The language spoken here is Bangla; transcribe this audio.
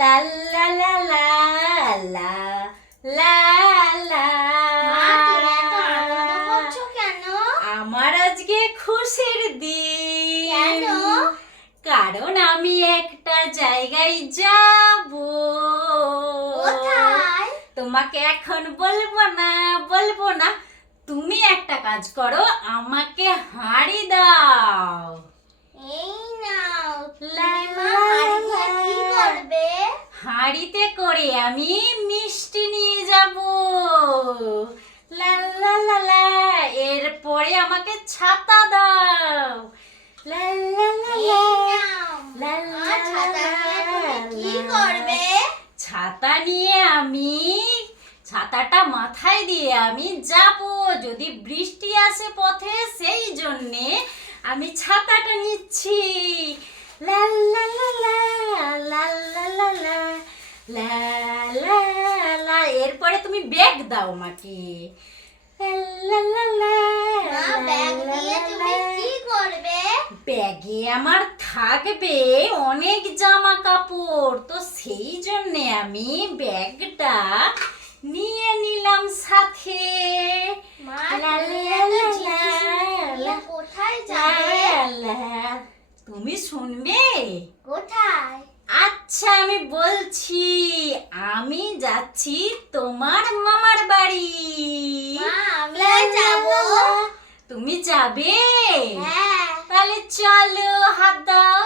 লা লা লা লা লা লা লা মা তুমি এত আনন্দ করছ কেন? আমার আজকে খুশির দিন। কেন? কারণ আমি একটা জায়গায় যাব। তোমাকে এখন বলব না বলব না। তুমি একটা কাজ করো আমাকে হাঁড়ি দাও। এই নাও লা হাঁড়িতে করে আমি মিষ্টি নিয়ে যাব লা লা এরপরে আমাকে ছাতা দাও করবে ছাতা নিয়ে আমি ছাতাটা মাথায় দিয়ে আমি যাব যদি বৃষ্টি আসে পথে সেই জন্যে আমি ছাতাটা নিচ্ছি লাল লা লা লা লা এরপরে তুমি ব্যাগ দাও মাকে। ব্যাগে আমার থাকবে অনেক জামা কাপড় তো সেই জন্যে আমি ব্যাগটা নিয়ে নিলাম সাথে। তুমি শুনবে? কোথায়? আচ্ছা আমি বলছি আমি যাচ্ছি তোমার মামার বাড়ি। তুমি যাবে? হ্যাঁ। তাহলে চলো হাত দাও।